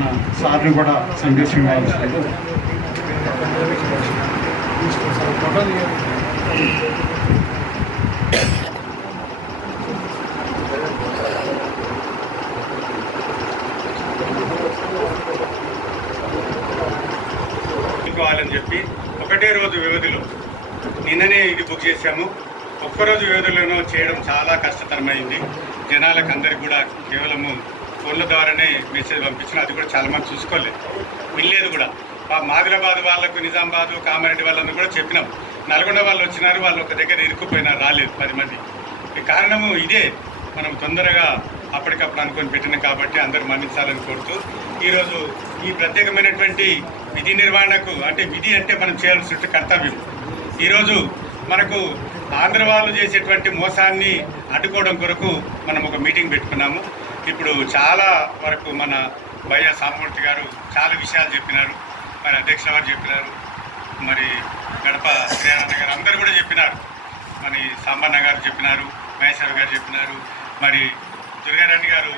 మన సార్ని కూడా సందేశం ఇవ్వాల్సింది. అని చెప్పి ఒకటే రోజు వ్యవధిలో నిన్ననే ఇది బుక్ చేశాము. ఒక్కరోజు వ్యవధిలోనూ చేయడం చాలా కష్టతరమైంది. జనాలకు అందరికి కూడా కేవలము ఫోన్ల ద్వారానే మెసేజ్ పంపించిన, అది కూడా చాలామంది చూసుకోలేదు, వినలేదు కూడా. మాదిలాబాద్ వాళ్ళకు, నిజామాబాదు, కామారెడ్డి వాళ్ళని కూడా చెప్పినాం. నల్గొండ వాళ్ళు వచ్చినారు, వాళ్ళు ఒక దగ్గర ఇరుక్కుపోయినారు, రాలేదు 10 మంది. కారణము ఇదే, మనం తొందరగా అప్పటికప్పుడు అనుకొని పెట్టినాం కాబట్టి అందరూ మన్నించాలని కోరుతూ ఈరోజు ఈ ప్రత్యేకమైనటువంటి విధి నిర్వహణకు, అంటే విధి అంటే మనం చేయాల్సిన కర్తవ్యం, ఈరోజు మనకు ఆంధ్ర వాళ్ళు చేసేటువంటి మోసాన్ని అడ్డుకోవడం కొరకు మనం ఒక మీటింగ్ పెట్టుకున్నాము. ఇప్పుడు చాలా వరకు మన భయ్య సామూర్తి గారు చాలా విషయాలు చెప్పినారు, మరి అధ్యక్షుల వారు చెప్పినారు, మరి గడప శ్రీనారాయణ గారు అందరూ కూడా చెప్పినారు, మరి సాంబన్న గారు చెప్పినారు, మహేశ్వర్ గారు చెప్పినారు, మరి దుర్గారాణి గారు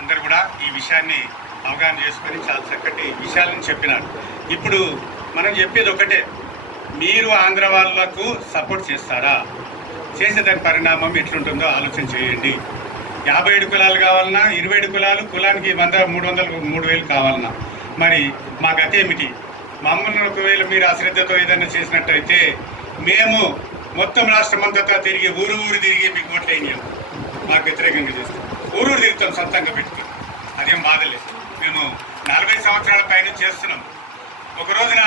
అందరూ కూడా ఈ విషయాన్ని అవగాహన చేసుకొని చాలా చక్కటి విషయాలను చెప్పినారు. ఇప్పుడు మనం చెప్పేది ఒకటే, మీరు ఆంధ్ర వాళ్లకు సపోర్ట్ చేస్తారా? చేసేదాని పరిణామం ఎట్లుంటుందో ఆలోచన చేయండి. 57 కులాలు కావాలన్నా, 27 కులాలు, కులానికి 100, 300, 3000 కావాలన్నా మరి మా గత ఏమిటి? మమ్మల్ని ఒకవేళ మీరు అశ్రద్ధతో ఏదైనా చేసినట్టయితే మేము మొత్తం రాష్ట్రం అంతటా తిరిగి ఊరు తిరిగి మీకు ఓట్లు వేయలేము, మాకు వ్యతిరేకంగా చేస్తాం. ఊరు తిరుగుతాం సొంతంగా పెట్టుకుని, అదేం బాధలేదు. మేము 40 సంవత్సరాల పైన చేస్తున్నాం. ఒక రోజున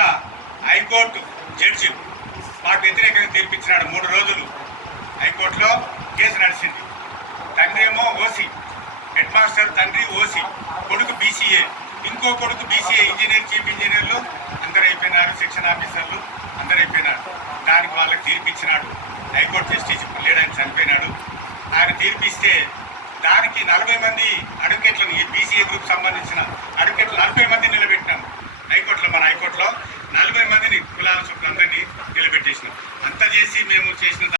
హైకోర్టు జడ్జి మాకు వ్యతిరేకంగా తీర్పిచ్చినాడు. 3 రోజులు హైకోర్టులో కేసు నడిచింది. తండ్రి ఏమో ఓసీ, హెడ్ మాస్టర్ తండ్రి ఓసీ, కొడుకు బీసీఏ, ఇంకో కొడుకు బీసీఏ, ఇంజనీర్, చీఫ్ ఇంజనీర్లు అందరూ అయిపోయినారు, సెక్షన్ ఆఫీసర్లు అందరూ అయిపోయినారు. దానికి వాళ్ళకి తీర్పిచ్చినాడు హైకోర్టు జస్టిస్, లేడని చనిపోయినాడు. ఆయన తీర్పిస్తే దానికి 40 మంది అడ్వకేట్లను, ఈ బీసీఏ గ్రూప్ సంబంధించిన అడ్వకేట్లు 40 మందిని